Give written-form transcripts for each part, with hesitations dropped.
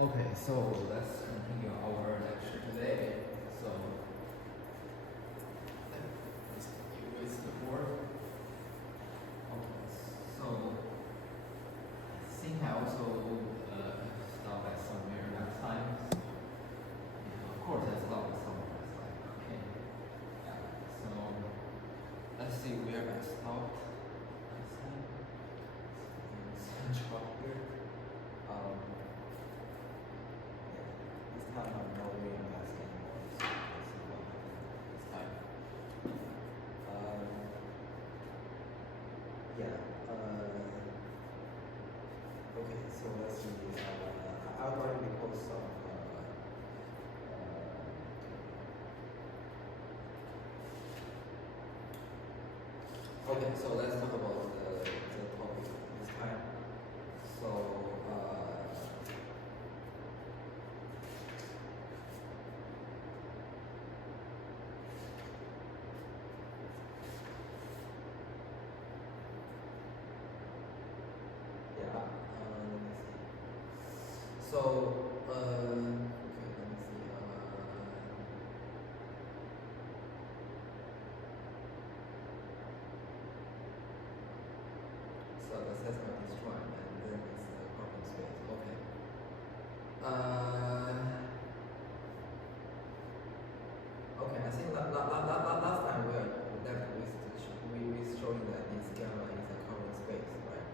Okay, so let's continue our lecture today. So let's use the board. Okay, so I think I also stopped at somewhere last time. So yeah, of course I stopped at somewhere last time. Okay. Yeah. So let's see where I stopped last time. Central here. This time I'm not really asking anymore. So let's see what happens this time. Okay, so let's see. I'll go ahead and post some. Okay, so let's talk about the topic this time. So. So, okay, let me see. So the sets are destroyed, and then it's the problem space. Okay. Okay, I think last time we left with showing that this gamma is a common space, right?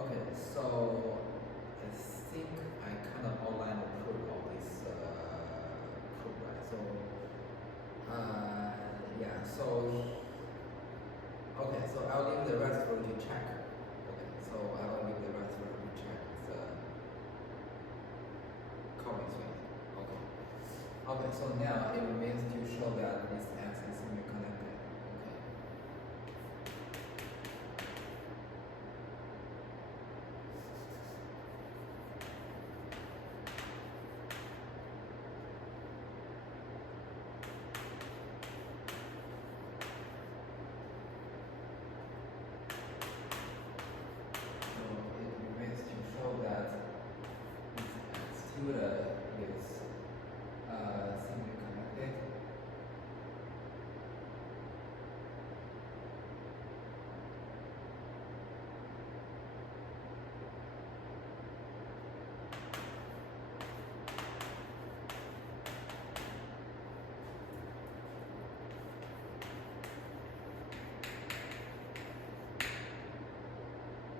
Okay, so I think I kind of outlined the proof of this proof, right? So, yeah, so, okay, so I'll leave the rest for you to check. Okay, so I'll leave the rest for you to check the covering space. Okay. Okay, so now it remains to show that this X is semi-connected. Okay. Show that this student is simply connected.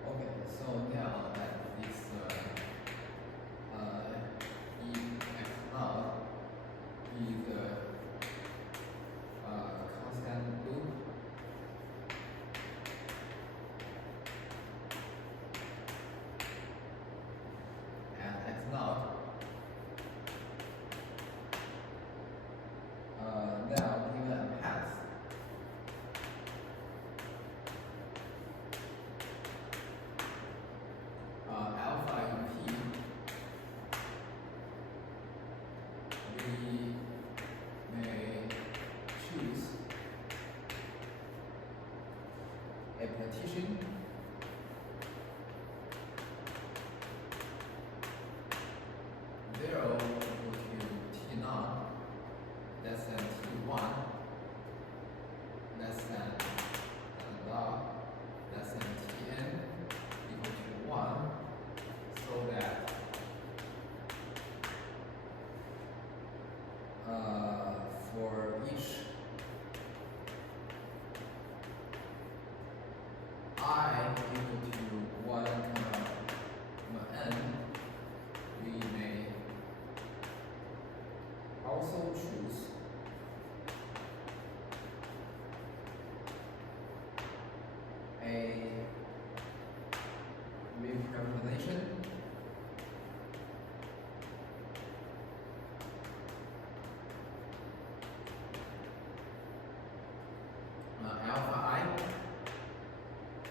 Okay, so now that this Ex naught is a constant loop. And X naught now given a path alpha in P, we may choose a partition zero equal to T naught less than T1 less than log less than Tn equal to 1, so that for each I equal to 1, n, we may also choose a representation alpha I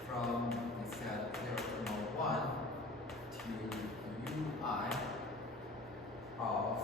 from the set 0, 1 to ui of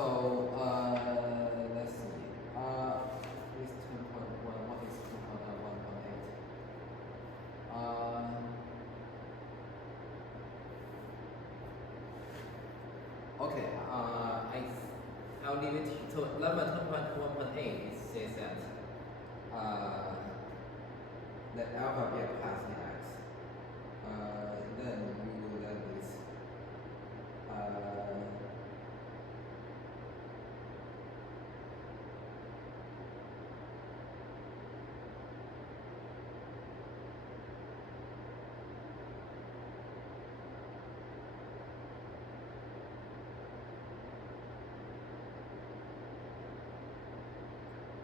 So let's see. This 2.1. What is 2.1.8? Okay. I'll leave it. So lemma 2.1.8 it says that let alpha be a class in X. Then we will let this.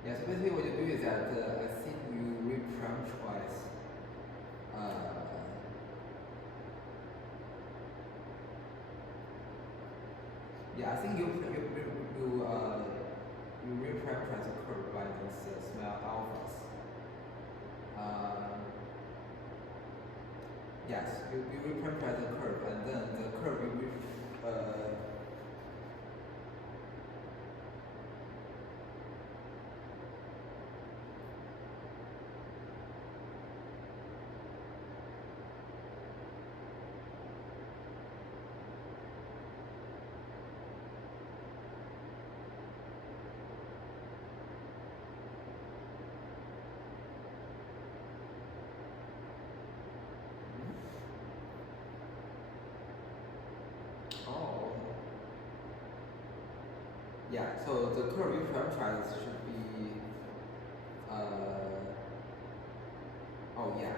Yeah, so basically what you do is that I think you reprime twice. Yeah, I think you reprime twice a curve by those small alphas. Yes, you reprime twice the curve, and then the curve you Oh. Yeah, so the curve you parameterize should be, oh yeah.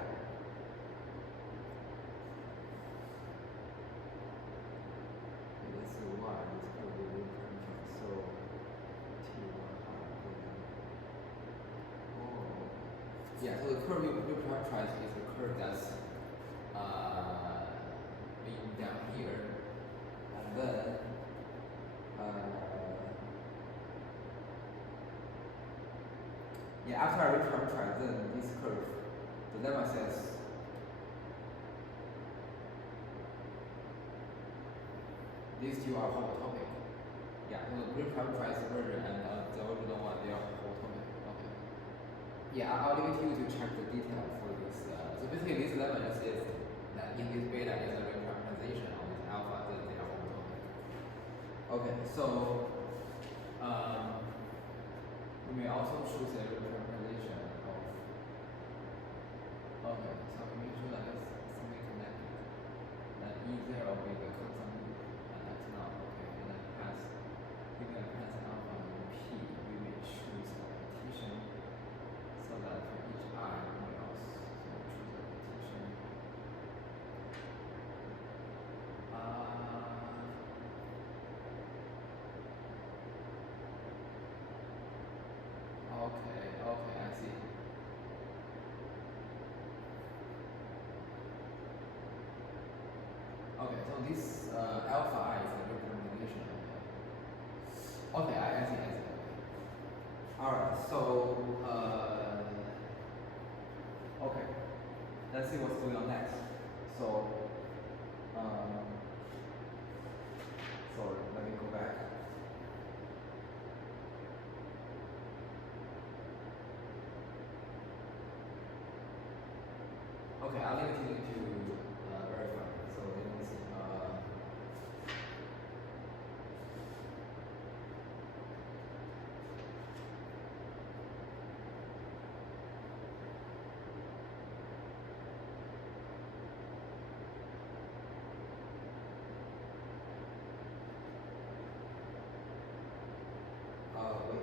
Let's see why this curve will be parameterized. So, oh. Yeah, so the curve you parameterize is the curve that's being down here. And then, yeah, after I reparameterize, then this curve, the lemma says these two are homotopic. Yeah, the reparameterized version and the original one, they are homotopic. Okay. Yeah, I'll leave it to you to check the detail for this. So basically, this lemma just is that in this beta is a reparameterization of this alpha, that they are homotopic. Okay, so we may also choose a reparameterization of. Okay, so we make sure that it's semi-connected. That E0 will be the constant loop, and that's not okay. And then pass, given a pass alpha and P, we may choose a partition so that for each I, we also choose a partition. Okay, I see. Okay, so this alpha I is a reparameterization. Okay, I see. Alright, so okay, let's see what's going on next. So sorry, let me go back. Okay, I'll leave it to you to verify. So let me see. Wait.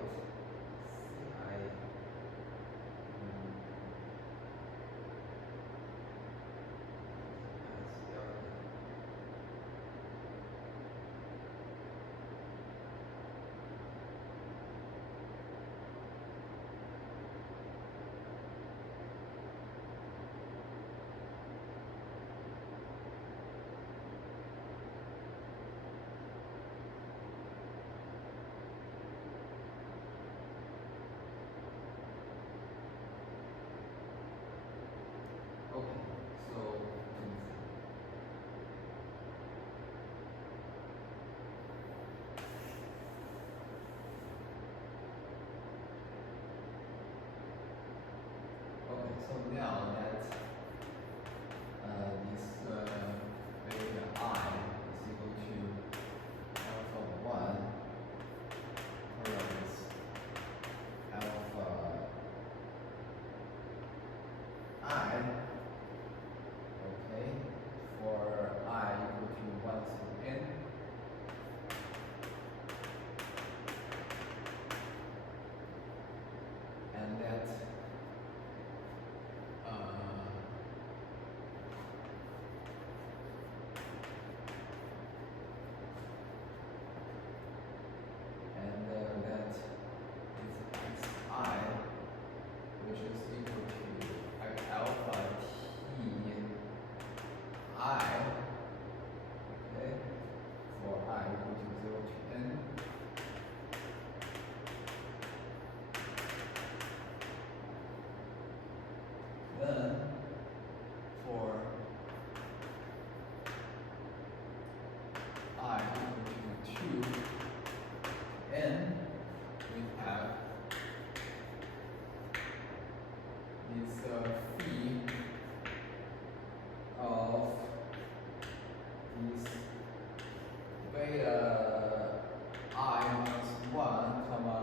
Okay, so now that this beta I is equal to alpha 1 plus alpha I, okay, for I equal to 1 to n. And that that is xi, which is equal to alpha t I, okay, for I equal to 0 to n. Then for I equal to 2 n, we have this phi of this beta I minus 1 comma,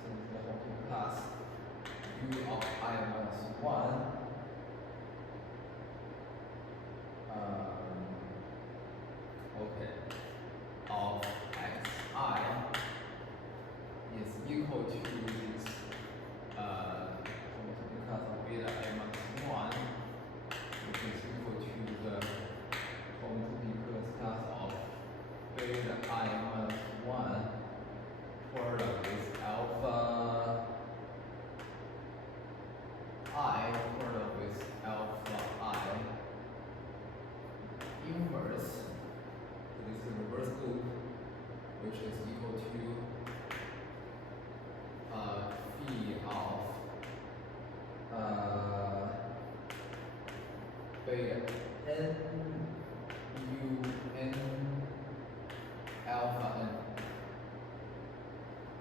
so the whole class u of I minus 1 okay, of xi is equal to this class of beta I minus 1, which is equal to the class of beta I minus 1 product with alpha I product with alpha I inverse. So this is the reverse loop, which is equal to phi of beta n u n alpha n.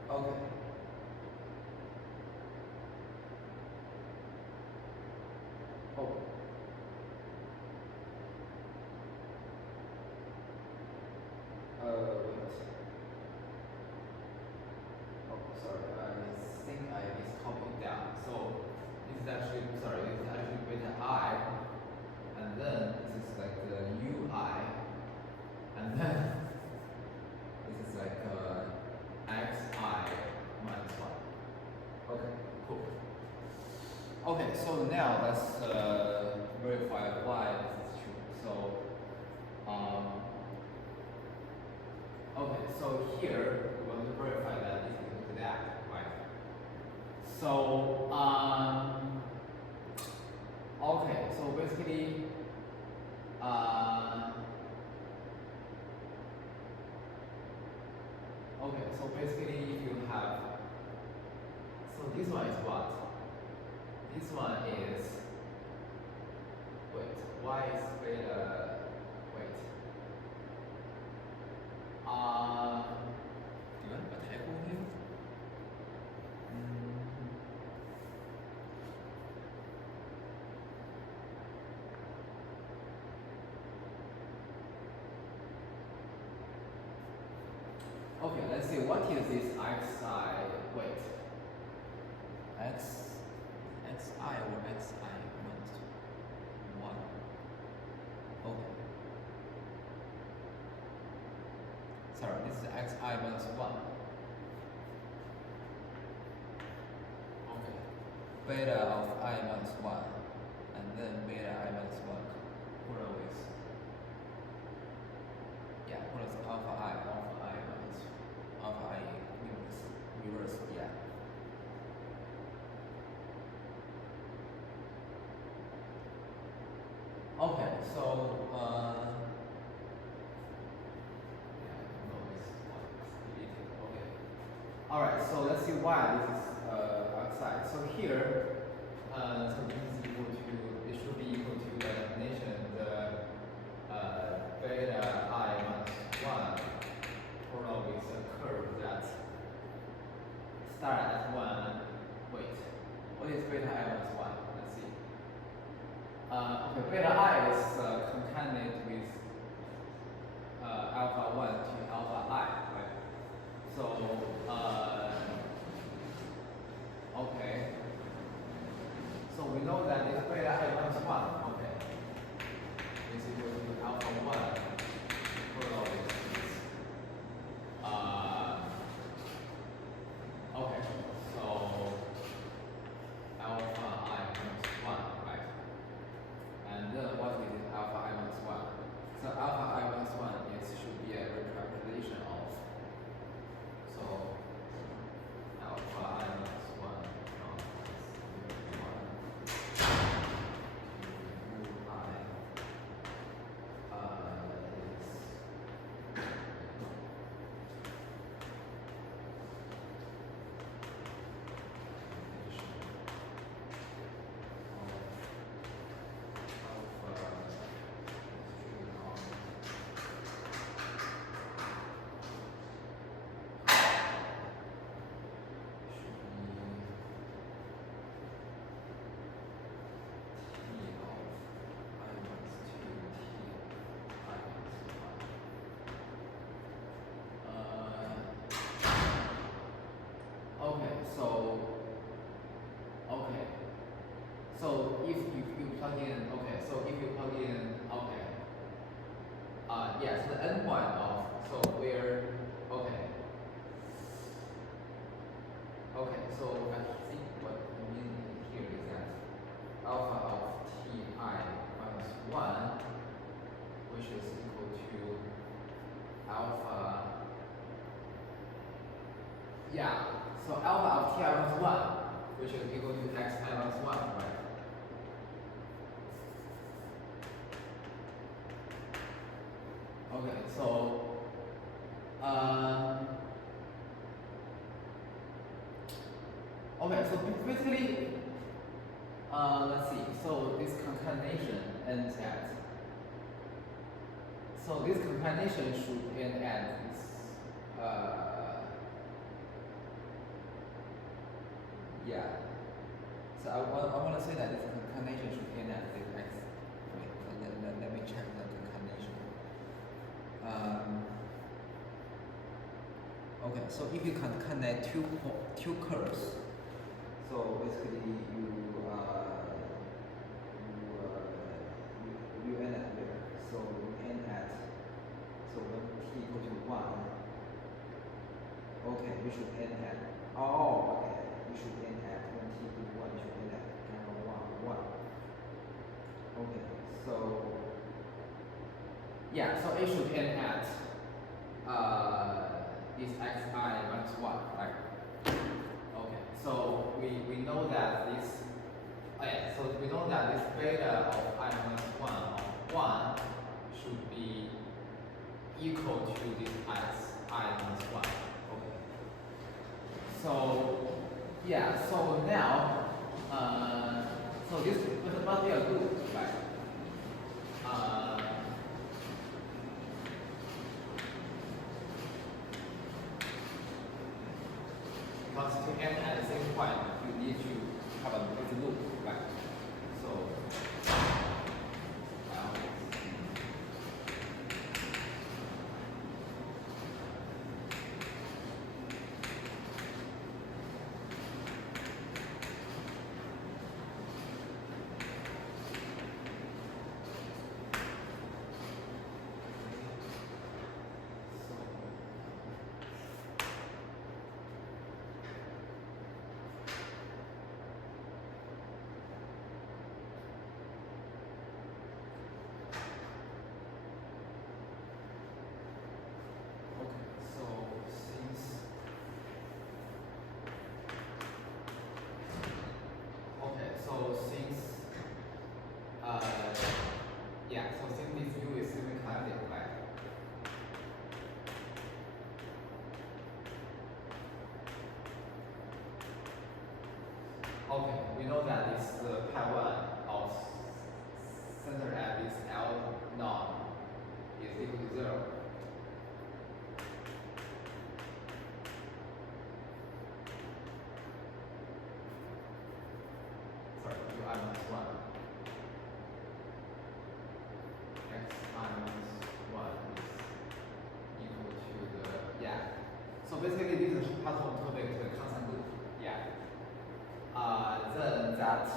Okay. Oh. Wait. Oh, sorry. I think I miscopied down. So this is actually, sorry, this is actually beta I, and then this is like the ui, and then this is like xi minus 1. Okay, cool. Okay, so now let's verify why this is true. So, okay, so here we want to verify that this is equal to that, right? So, okay, so basically, okay, so basically if you have, so this one is what? This one is, wait, why is beta, wait. Do you want a typo here? Okay, let's see, what is this xi, wait. Xi or xi minus 1. Okay. Sorry, this is xi minus 1. Okay. Beta of I minus 1. And then beta I minus 1. Put with, yeah, plus alpha I minus alpha I reverse, yeah. Okay, so alright, so let's see why this is outside. So here, so this is equal to, it should be equal to the definition, the beta I minus 1 total with a curve that start at 1, wait, what is beta I minus 1? Let's see. Okay, beta I is concatenate with alpha 1 to alpha I, right? So, okay. So we know that this beta I minus 1, okay, is equal to alpha 1 equal to okay, so alpha I minus 1, right? And then what is alpha I minus 1? So alpha I minus 1 should be a representation of, so alpha I minus 1 from 1 to I so if you plug in, okay, so if you plug in, okay, yes, the endpoint of, so where, okay, so I think what you mean here is that alpha of ti minus 1, which is equal to alpha, yeah, so alpha of ti minus 1, which is equal to xi minus 1, right? Okay, so okay, so basically, let's see. So this concatenation ends at. So this concatenation should end at this. Yeah. So I want to say that this concatenation should end at this x. Wait, let me check the concatenation. Okay, so if you concatenate two curves, so basically you end at there. So you end at, so when t equal to 1, okay, you should end at, okay, you should end at, when t equal to 1, you should end at gamma 1, 1. Okay, so, yeah, so it should end at, is xi minus 1, right? Okay, so we know that this, so we know that this beta of I minus 1 of 1 should be equal to this I minus 1. Okay. So, yeah, so now, so this must be a loop, right? Because to end at the same point, you need to have a loop, right? So, basically this is path on topic to the constant loop. Yeah. Then that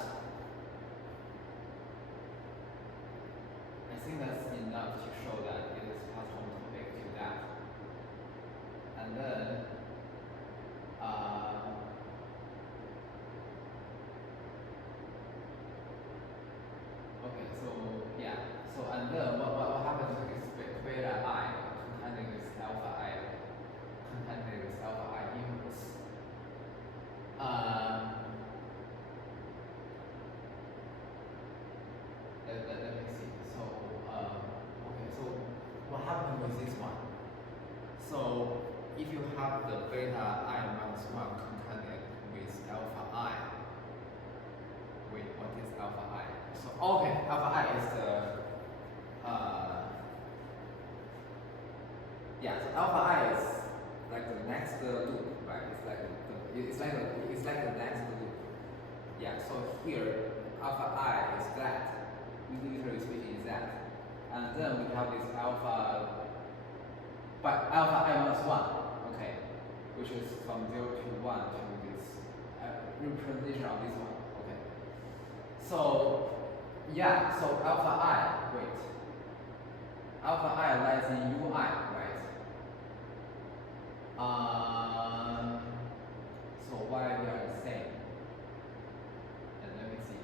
I think that's enough to show that it is path on topic to that. And then okay, so yeah, so and then what happens to this beta I containing this alpha I inverse? Let me see. So okay, so what happened with this one? So if you have the beta I minus 1 concatenated with alpha I, wait, what is alpha I? So okay, alpha I is the yeah, so alpha I is like the next loop, right? It's like the next loop. Yeah, so here alpha I is that. Literally speaking is that. And then we have this alpha I minus 1, okay, which is from 0 to 1 to this representation of this one, okay. So yeah, so alpha I lies in ui, right? So why we are the same? And let me see.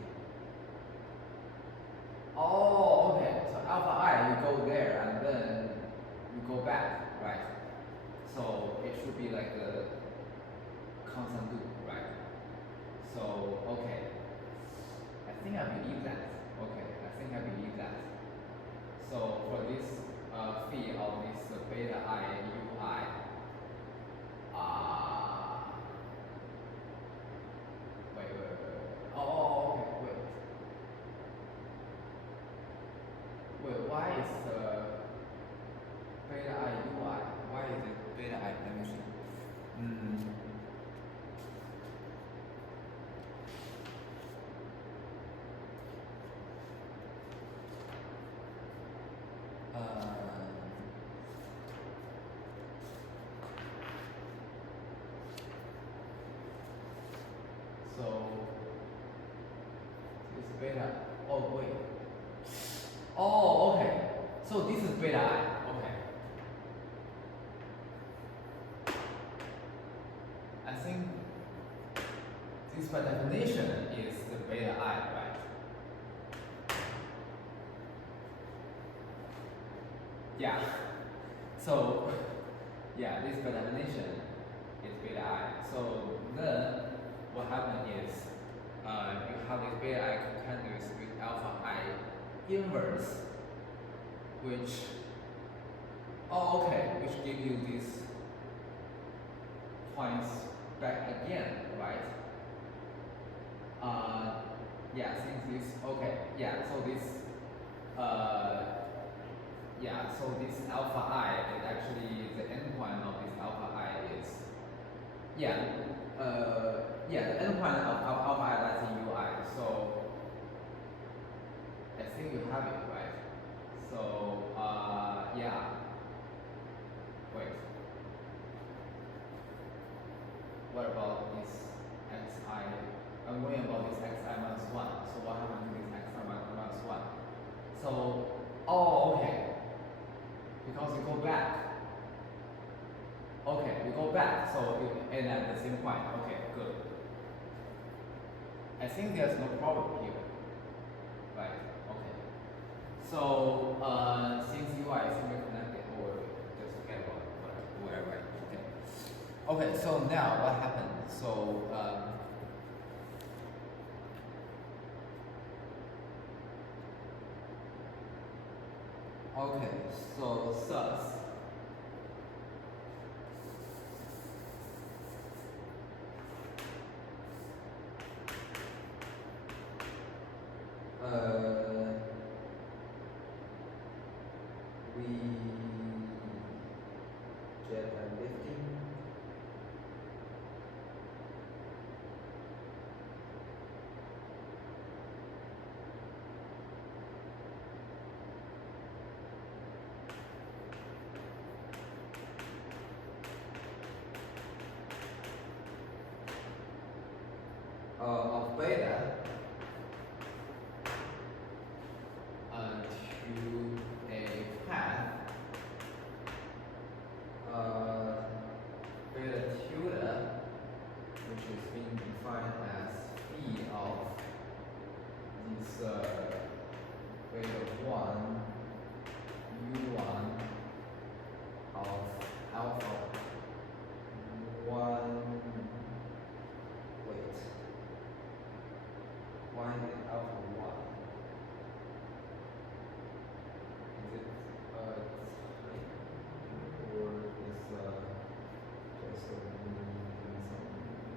Oh, okay. So alpha I, you go there and then you go back, right? So it should be like a constant loop, right? So okay. I think I believe that. Okay, I think I believe that. So for this phi of this beta I ui, wait. Oh, okay, wait, why is beta I ui? Why is it beta I? Let me see. So it's beta. Oh wait. Oh, okay. So this is beta I. Okay. I think this by definition is the beta I, right? Yeah. So yeah, this by definition is beta I. So then what happens is you have this beta I continuous with alpha I inverse, which which give you these points back again, right? Yeah, since this so this so this alpha I is actually the endpoint of this alpha I is the endpoint of alpha I lies in ui. So I think you have it, right? So wait. What about this xi? I'm worrying about this xi minus 1. So what happened to this xi minus 1? So because you go back. Okay, we go back. So you end at the same point. Okay, good. I think there's no problem here. Right, okay. So since UI is simply connected, or just forget about whatever, okay. Okay, so now what happened? So okay, so thus we get a lifting of beta to a path beta tilde, which is being defined as phi of this beta 1 u1 of alpha 1. Wait, why is alpha 1? Is it or is just doing some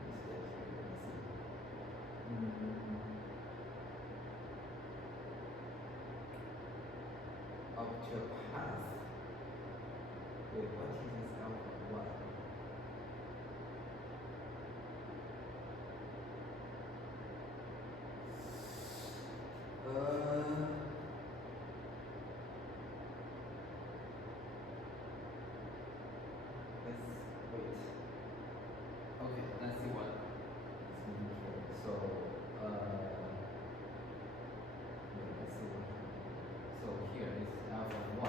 mistake here? Up to a path. Wait, what is this alpha 1? Let's wait. Okay, let's see what is meaning here. So, yeah, let's see what. So here is alpha 1.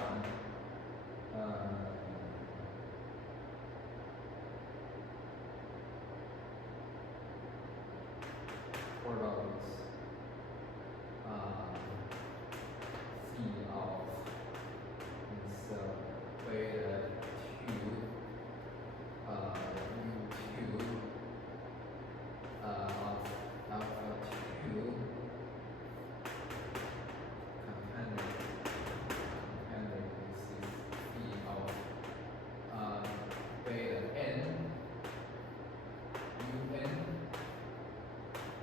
What about this? C of this beta 2 u2 of alpha 2 companion this is C of beta n un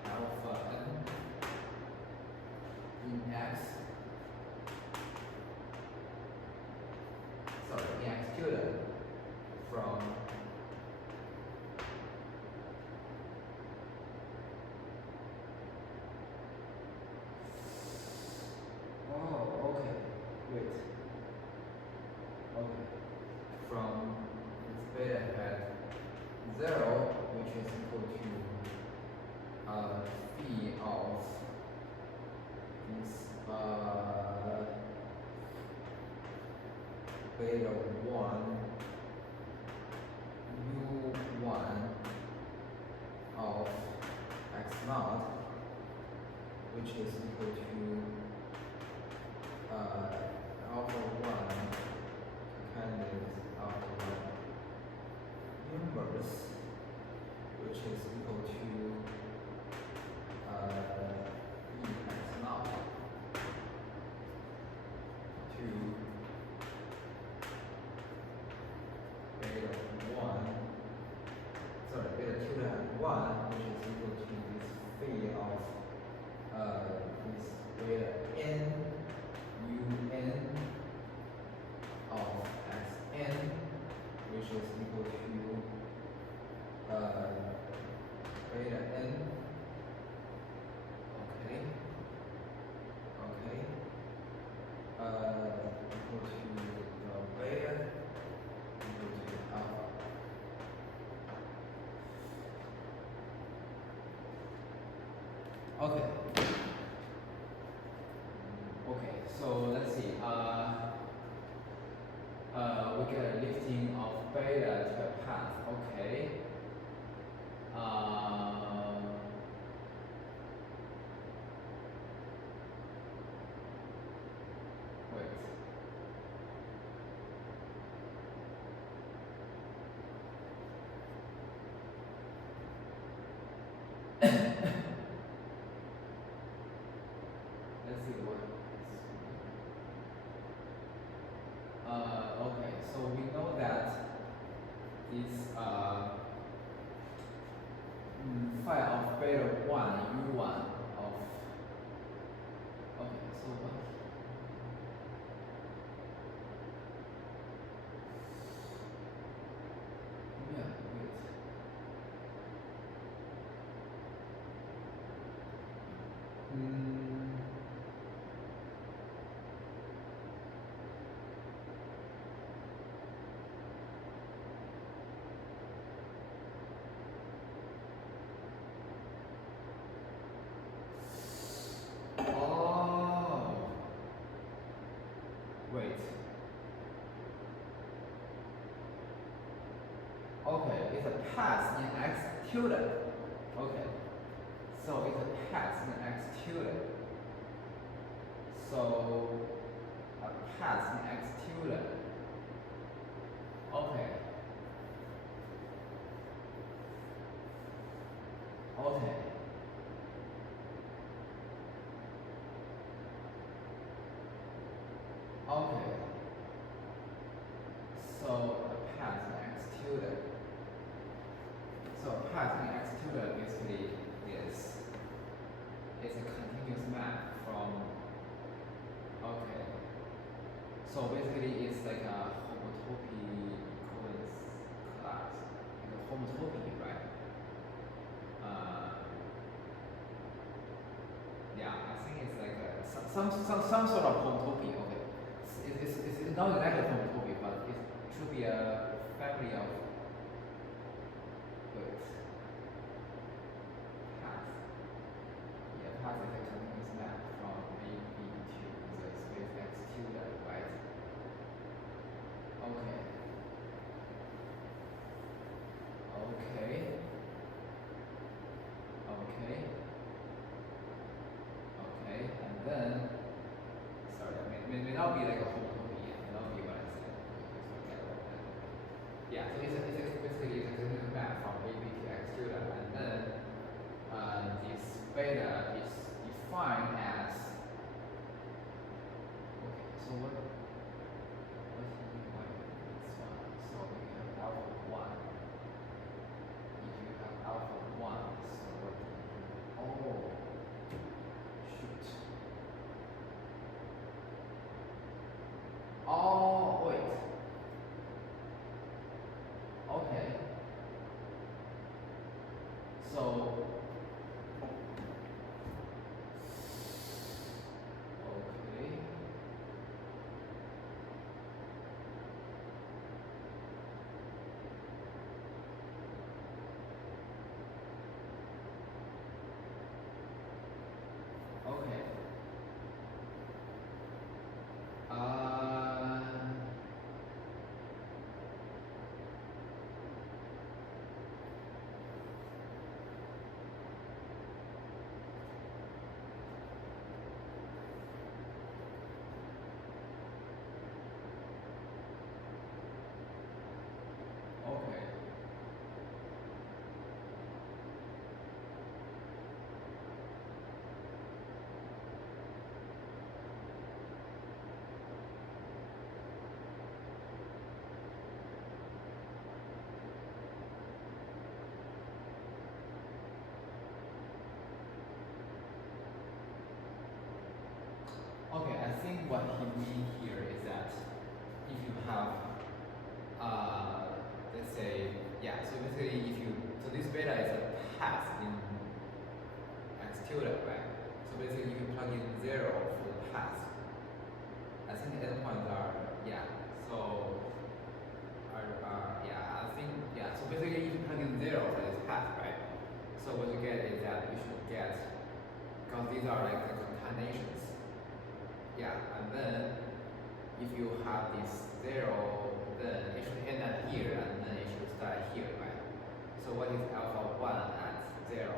alpha n in x, sorry, in x tilde from okay, wait, okay, from its beta at 0, which is equal to phi of this beta 1 u1 of x naught, which is equal to alpha 1 kind of alpha 1 inverse, which is equal to x naught to beta 1, sorry, beta tilde at 1, which is equal to this phi of this beta n un of xn, which is equal to beta n. Okay. Okay. Equal to beta equal to alpha. Okay. Okay, so let's see. We get a lifting of beta to a path. Okay. Wait. Let's see what. Okay, so we know that this path in x tilde. Okay. So it's a path in x tilde. So a path in x tilde. Okay. Okay. Okay. So a path in x tilde. So a path in x tilde basically is a continuous map from. Okay. So basically it's like a homotopy equivalence class. Like a homotopy, right? Yeah, I think it's like some sort of homotopy. Okay. It's not exactly homotopy, but it should be a family of. Wait. Path. Yeah, path is a continuous map from A, B to the space x tilde, right? Okay. Okay. Okay. Okay. And then, sorry, may not be like a homotopy. Yeah, may not be what I said. Just forget about that. Yeah, so it's basically it's a continuous map from A, B to x tilde, and then this beta is defined as. Okay, so what do you mean by this one? So if you have alpha 1, if you have alpha 1, so what do you do? Oh, shoot. Oh, wait. Okay. So, okay. Okay. Okay. Okay, I think what he means here is that if you have, let's say, yeah, so basically so this beta is a path in x tilde, right? So basically you can plug in 0 for the path. I think the endpoints are, yeah, so, yeah, I think, yeah, so basically you can plug in 0 for this path, right? So what you get is that you should get, because these are like the concatenations. Yeah, and then if you have this 0, then it should end at here, and then it should start here, right? So what is alpha 1 at 0?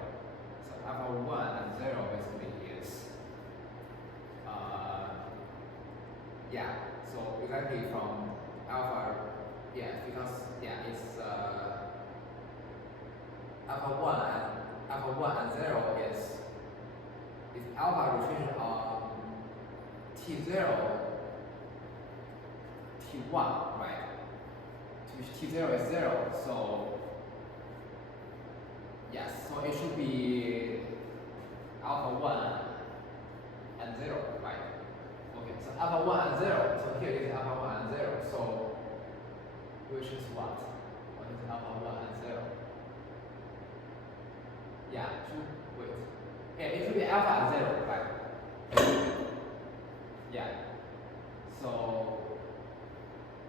So alpha 1 at 0 basically is, yeah, so exactly from alpha, yeah, because, yeah, it's, alpha 1 at 0 is alpha rotation on T0, T1, right? T0 is 0, so yes, so it should be alpha 1 and 0, right? Okay, so alpha 1 and 0, so here is alpha 1 and 0, so which is what? What is alpha 1 and 0? Yeah, wait. Yeah, it should be alpha and 0, right? Yeah. So,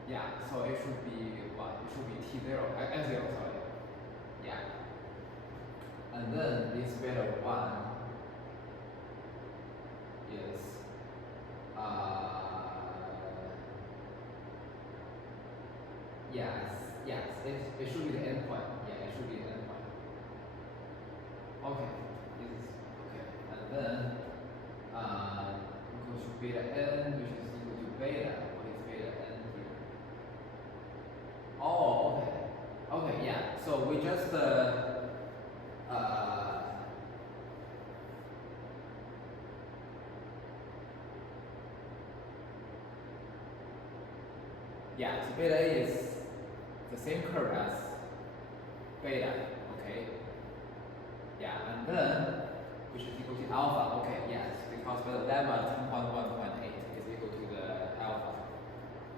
yeah, so it should be what? It should be T0, F0, sorry. Yeah. And then this beta 1 is, yes, it should be the endpoint, yeah. yeah, it should be n point. Okay, this is okay, and then equals to beta n, which is equal to beta. What is beta n here? Oh, okay, okay, yeah. So we just yeah, so beta is the same curve as beta, okay? Yeah, and then, which is equal to alpha, okay, yes, because the lemma 10.1.8 is equal to the alpha.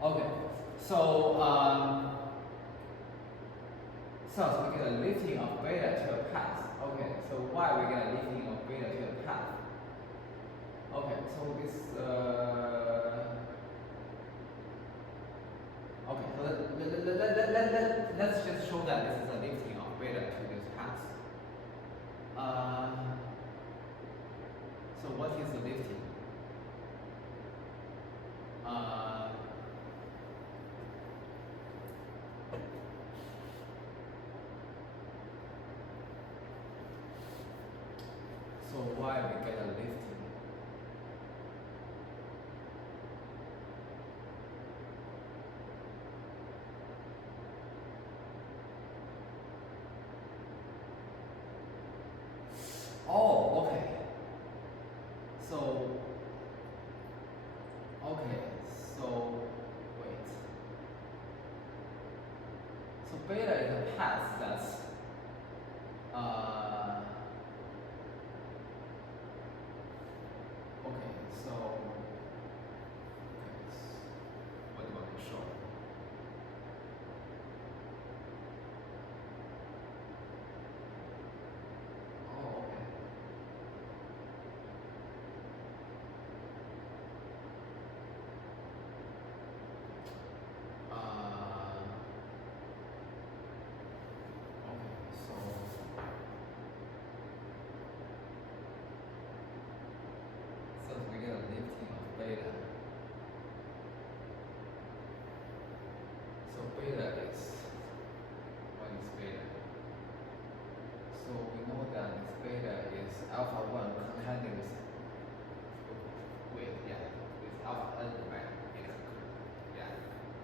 Okay, so, so we get a lifting of beta to a path. Okay, so why we get a lifting of beta to a path? Okay, so this, okay, so let's just show that this is a lifting of beta to this path. So what is the lifting? So why we get a lifting? Oh, okay. So, okay, so, wait. So beta is a path that's, okay, so, okay, what do I want to show? Oh, okay. Okay, so we get a lifting of beta. So beta is, what is beta? So we know that this beta is alpha 1 concatenated with, yeah, with alpha n, right? Yeah,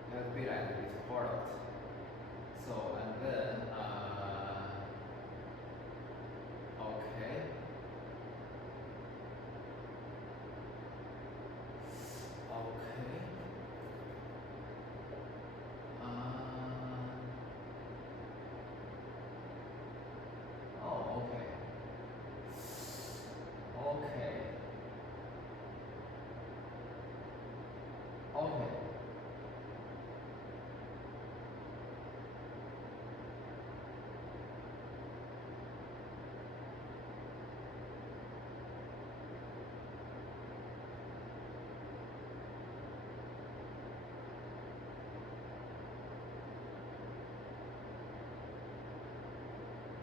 because beta is product. So, and then, okay. Okay. Oh, okay. Okay. Okay.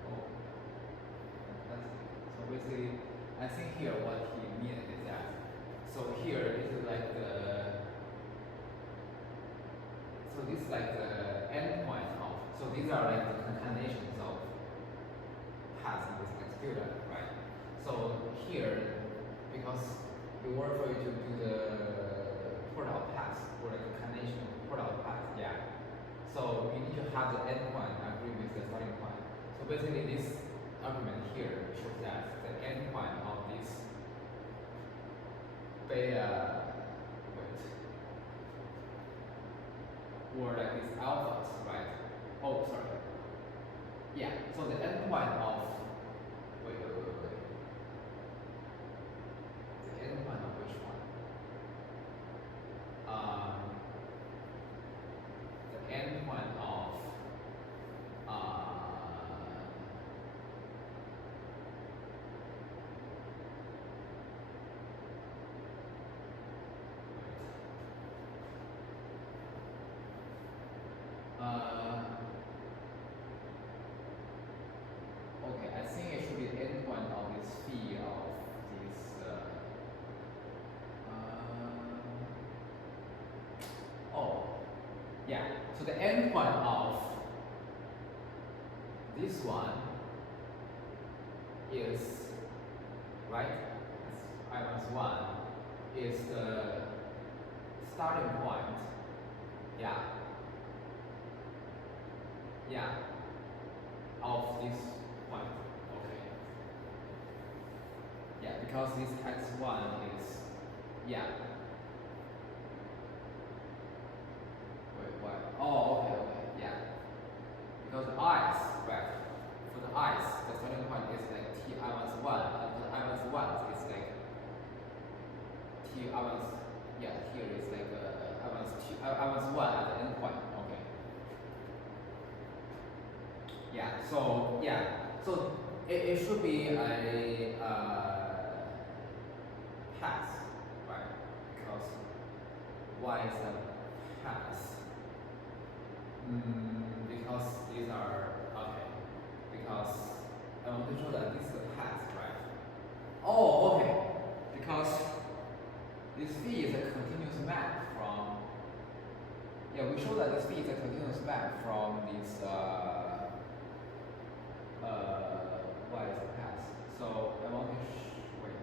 Oh, fantastic. So basically, I think here what he means is that, so here this is like the, so this is like the endpoint of, so these are like the concatenations of paths in this computer, right? So here, because we want for you to do the product path or the concatenation of product path, yeah. So you need to have the endpoint agree with the starting point. So basically this argument here shows that the endpoint of this beta, or like these alphas, right? Oh, sorry. Yeah, so the endpoint of, wait. The endpoint of which one? The endpoint of, okay, I think it should be the endpoint of this phi of this, oh, yeah, so the endpoint of this one is right. I minus 1 is the starting point. Yeah. Yeah. Of this point. Okay. Yeah, because this x1 is, yeah. Wait, what? Oh, okay, yeah. Because the i's, right? For the i's, the starting point is like t I minus 1, and for the I minus 1 is like t I minus, yeah, here is like I minus 1 at the end point. Okay. Yeah, so, it should be a pass, right? Because y is a pass. Because these are, okay, because I want to show that this is a path, right? Oh, okay, because this phi is a continuous map from, yeah, we show that this phi is a continuous map from this, y is a path. So I want to, wait.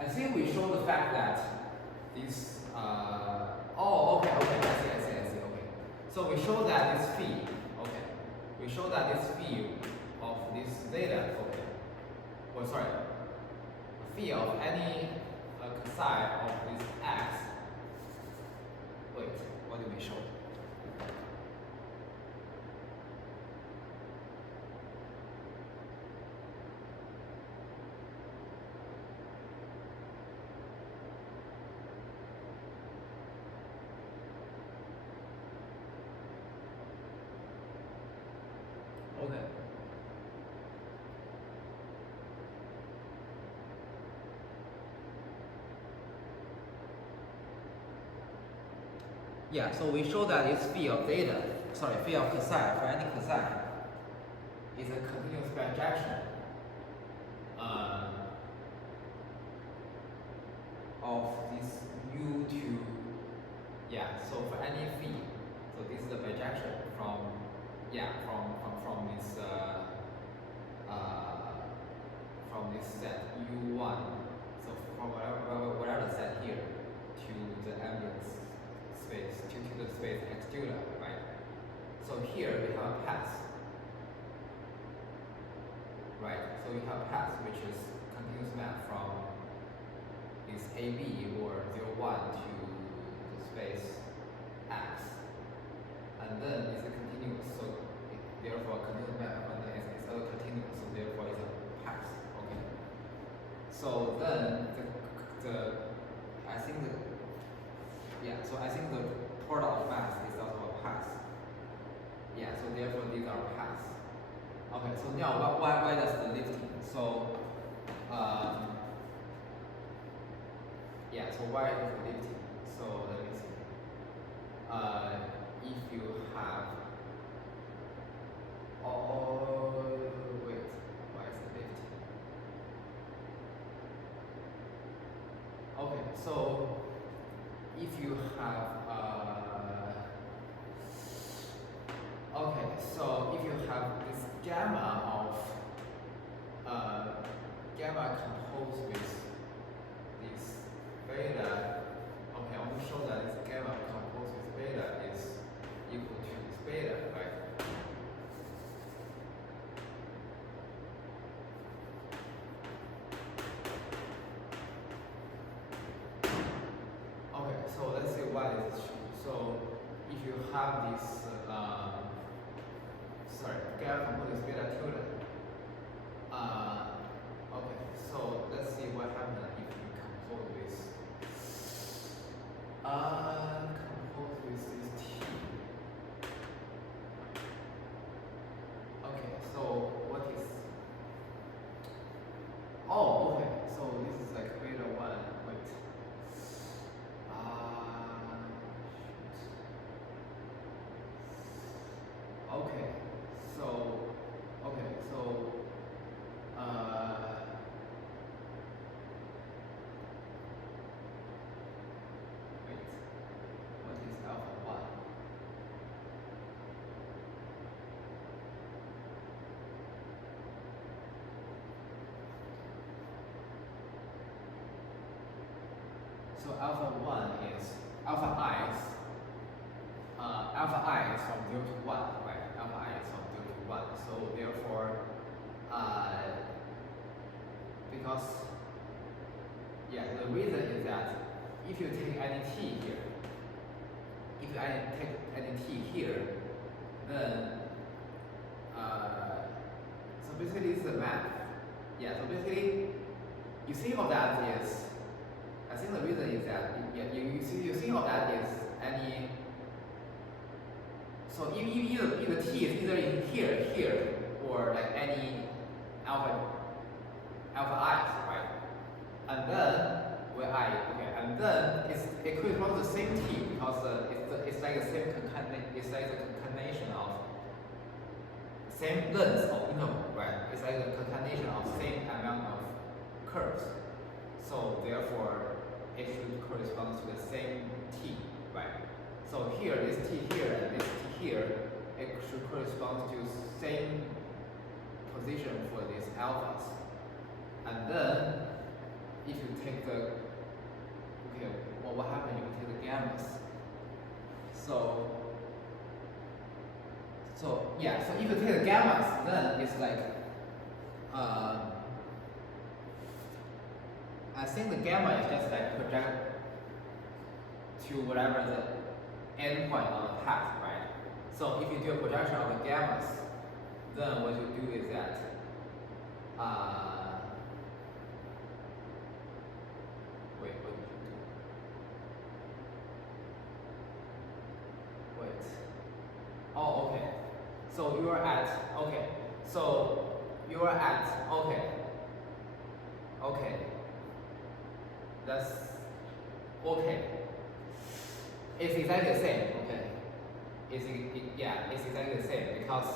I think we show the fact that this, oh, okay, I see, okay. So we show that this phi, okay. We show that this phi of this zeta, okay. Oh, sorry. Phi of any psi of this x. Wait, what did we show? Okay. Yeah, so we show that this phi of theta, sorry, phi of psi for any psi is a continuous projection of this u to, yeah, so for any phi, so this is the projection from, yeah, from this from this set u1, so from whatever set here to the ambient space, to the space x2, right? So here we have a path, right? So we have a path which is continuous map from this AB or 0, 1 to the space x, and then it's a continuous, so therefore continuous map, and then it's also continuous, so therefore it's a path. Okay. So then I think the product of mass is also a path. Yeah, so therefore these are paths. Okay, so now why does the lifting? So yeah, so why is the lifting? So let me see. If you have, oh wait, why is the lifting? Okay, so if you have this gamma composed with this beta, okay, I want to show that this gamma composed with beta is equal to this beta, right? Okay, so let's see why this is true. So if you have this, gamma composed with beta tilde, okay, so let's see what happens if you compose with this t. Okay, so what is, oh, okay, so this is like beta 1, wait. Shoot. Okay, so so alpha 1 is alpha I is from 0 to 1, right? Alpha I is from 0 to 1. So therefore, because, yeah, the reason is that if you take any t here, then, so basically it's the math. Yeah, so basically, you think of that is, I think the reason is that, you think of that is any, so either t is either in here, or like any alpha i's, right? And then and then it corresponds to the same t because it's like the same it's like the concatenation of same length of interval, right? It's like the concatenation of same amount of curves. So therefore, it should correspond to the same t, right? So here, this t here and this t here, it should correspond to same position for these alphas. And then, if you take the, well, what happens if you take the gammas? So if you take the gammas, then it's like, I think the gamma is just like project to whatever the end point on the path, right? So if you do a projection of the gammas, then what you do is that, what did you do? Oh, okay. So you are at, okay. That's, okay. It's exactly the same, okay. It's exactly the same because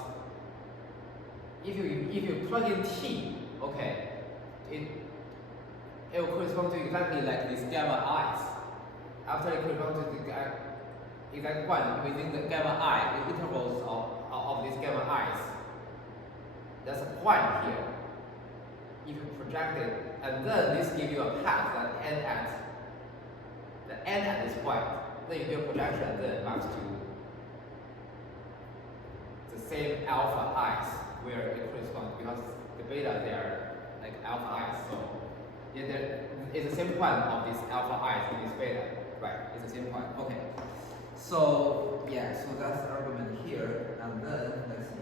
if you plug in t, okay, it will correspond to exactly like this gamma i's. After it corresponds to the exact point within the gamma I, the intervals of these gamma i's. That's a point here. If you project it, and then this gives you a path that ends at this point. Then you do a projection, and then it maps to the same alpha i's where it corresponds because the beta they are like alpha i's. So it's the same point of this alpha i's in this beta, right? It's the same point. Okay. So so that's the argument here, and then let's see.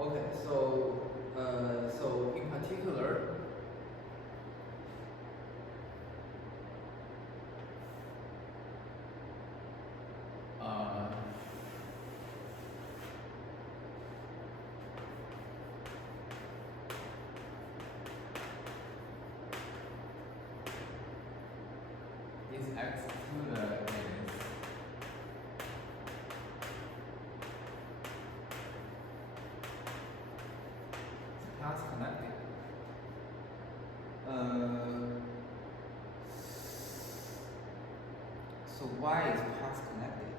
Okay, so in particular, this x to the is paths connected. So why is paths connected?